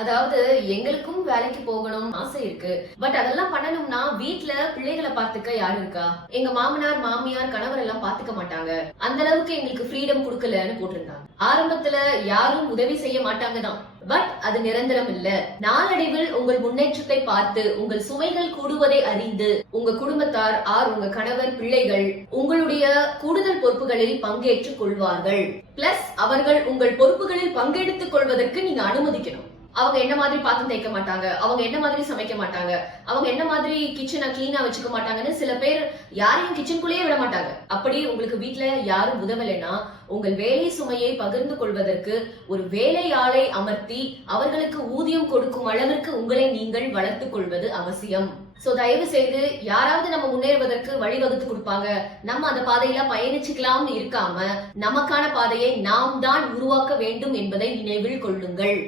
அதாவது எங்களுக்கும் வேலைக்கு போகணும் ஆசை இருக்கு. பட் அதெல்லாம் பண்ணணும்னா வீட்ல பிள்ளைகளை பாத்துக்க யாரு இருக்கா? எங்க மாமனார் மாமியார் கணவர் எல்லாம் பாத்துக்க மாட்டாங்க. அந்த அளவுக்கு எங்களுக்கு ஃப்ரீடம் கொடுக்கலன்னு போட்டிருந்தாங்க. ஆரம்பத்துல யாரும் உதவி செய்ய மாட்டாங்க தான். பட் அது நிரந்தரம் இல்ல. நாளடைவில் உங்கள் முன்னேற்றத்தை பார்த்து உங்கள் சுமைகள் கூடுவதை அறிந்து உங்க குடும்பத்தார் உங்க கணவர் பிள்ளைகள் உங்களுடைய கூடுதல் பொறுப்புகளில் பங்கேற்றுக் கொள்வார்கள். பிளஸ் அவர்கள் உங்கள் பொறுப்புகளில் பங்கெடுத்துக் கொள்வதற்கு நீங்க அனுமதிக்கணும். அவங்க என்ன மாதிரி பாத்திரம் தேய்க்க மாட்டாங்க, அவங்க என்ன மாதிரி சமைக்க மாட்டாங்க, அவங்க என்ன மாதிரி கிச்சனை கிளீனா வச்சுக்க மாட்டாங்கன்னு சில பேர் யாரையும் கிச்சனுக்குள்ளேயே விட மாட்டாங்க. அப்படி உங்களுக்கு வீட்டுல யாரும் உதவலைன்னா உங்கள் வேலை சுமையை பகிர்ந்து கொள்வதற்கு ஒரு வேலையாளை அமர்த்தி அவர்களுக்கு ஊதியம் கொடுக்கும் அளவிற்கு உங்களை நீங்கள் வளர்த்துக் கொள்வது அவசியம். சோ தயவு செய்து யாராவது நம்ம முன்னேறுவதற்கு வழிவகுத்து கொடுப்பாங்க, நம்ம அந்த பாதையில பயணிச்சுக்கலாம்னு இருக்காம நமக்கான பாதையை நாம் தான் உருவாக்க வேண்டும் என்பதை நினைவில் கொள்ளுங்கள்.